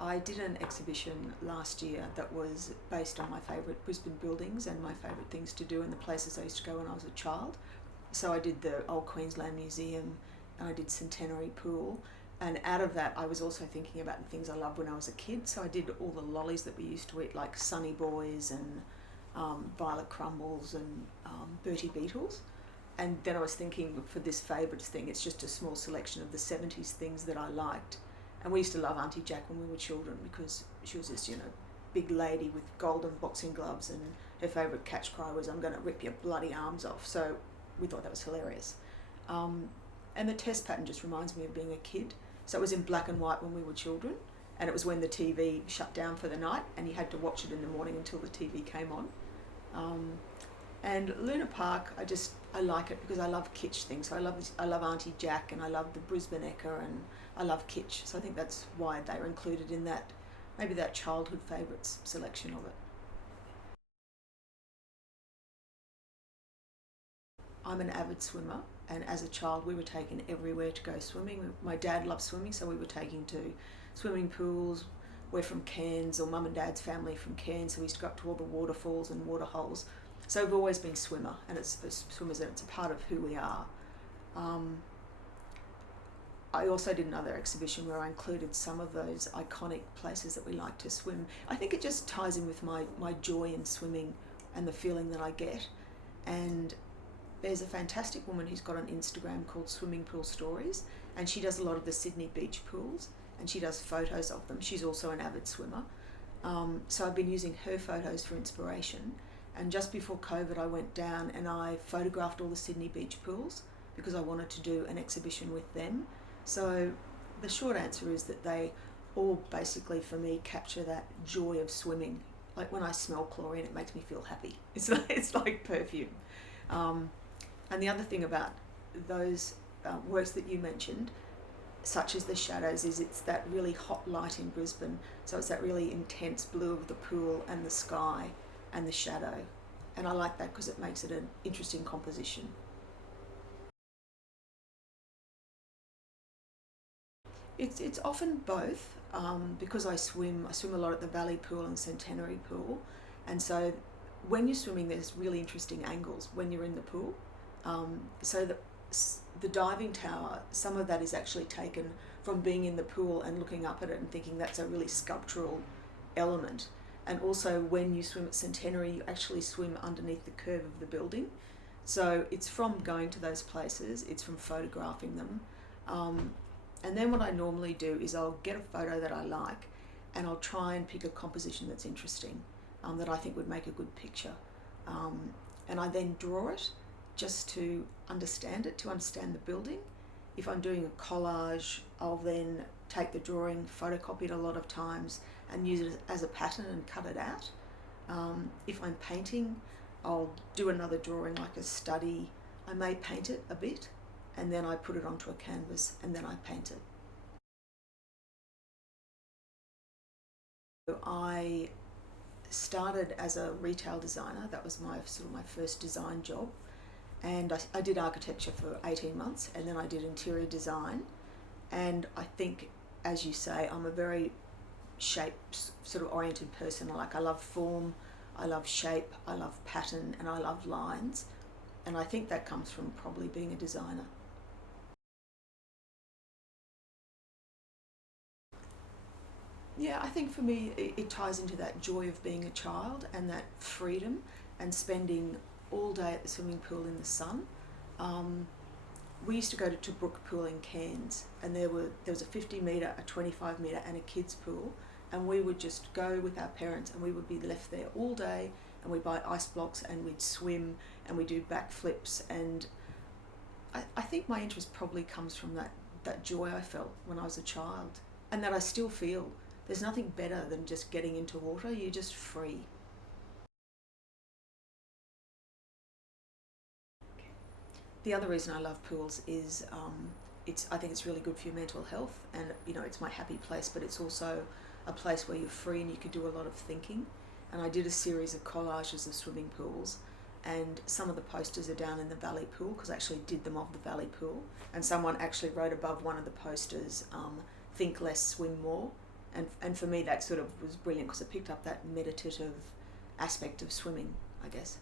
I did an exhibition last year that was based on my favourite Brisbane buildings and my favourite things to do and the places I used to go when I was a child. So I did the Old Queensland Museum and I did Centenary Pool. And out of that, I was also thinking about the things I loved when I was a kid. So I did all the lollies that we used to eat, like Sunny Boys and Violet Crumbles and Bertie Beetles. And then I was thinking for this favourites thing, it's just a small selection of the 70s things that I liked. And we used to love Auntie Jack when we were children because she was this, big lady with golden boxing gloves, and her favourite catch cry was, "I'm going to rip your bloody arms off." So we thought that was hilarious. And the test pattern just reminds me of being a kid. So it was in black and white when we were children, and it was when the TV shut down for the night and you had to watch it in the morning until the TV came on. And Luna Park, I like it because I love kitsch things. So I love Auntie Jack and I love the Brisbane Ekka and I love kitsch. So I think that's why they're included in that, maybe that childhood favourites selection of it. I'm an avid swimmer, and as a child we were taken everywhere to go swimming. My dad loved swimming, so we were taken to swimming pools. We're from Cairns, or mum and dad's family from Cairns, so we used to go up to all the waterfalls and waterholes. So we've always been swimmer, and it's swimmers, and it's a part of who we are. Um, I also did another exhibition where I included some of those iconic places that we like to swim. I think it just ties in with my joy in swimming and the feeling that I get. And there's a fantastic woman who's got an Instagram called Swimming Pool Stories, and she does a lot of the Sydney beach pools, and she does photos of them. She's also an avid swimmer. So I've been using her photos for inspiration. And just before COVID, I went down and I photographed all the Sydney beach pools because I wanted to do an exhibition with them. So the short answer is that they all basically, for me, capture that joy of swimming. Like when I smell chlorine, it makes me feel happy. It's like perfume. And the other thing about those works that you mentioned, such as the shadows, is it's that really hot light in Brisbane. So it's that really intense blue of the pool and the sky and the shadow. And I like that because it makes it an interesting composition. It's often both, because I swim a lot at the Valley Pool and Centenary Pool, and so when you're swimming, there's really interesting angles when you're in the pool. So the diving tower, some of that is actually taken from being in the pool and looking up at it and thinking that's a really sculptural element. And also when you swim at Centenary, you actually swim underneath the curve of the building. So it's from going to those places, it's from photographing them. And then what I normally do is I'll get a photo that I like and I'll try and pick a composition that's interesting, that I think would make a good picture. And I then draw it just to understand it, to understand the building. If I'm doing a collage, I'll then take the drawing, photocopy it a lot of times, and use it as a pattern and cut it out. If I'm painting, I'll do another drawing like a study. I may paint it a bit, and then I put it onto a canvas, and then I paint it. So I started as a retail designer. That was my first design job. And I did architecture for 18 months, and then I did interior design. And I think, as you say, I'm a very shape sort of oriented person. I love form, I love shape, I love pattern, and I love lines. And I think that comes from probably being a designer. Yeah, I think for me it ties into that joy of being a child and that freedom and spending all day at the swimming pool in the sun. Um, we used to go to Tobruk Pool in Cairns, and there was a 50 metre, a 25 metre, and a kids pool, and we would just go with our parents, and we would be left there all day, and we'd buy ice blocks, and we'd swim, and we'd do backflips, and I think my interest probably comes from that joy I felt when I was a child, and that I still feel. There's nothing better than just getting into water. You're just free. The other reason I love pools is, I think it's really good for your mental health, and it's my happy place, but it's also a place where you're free and you can do a lot of thinking. And I did a series of collages of swimming pools, and some of the posters are down in the Valley Pool because I actually did them of the Valley Pool, and someone actually wrote above one of the posters, "Think less, swim more," And for me that sort of was brilliant because it picked up that meditative aspect of swimming, I guess.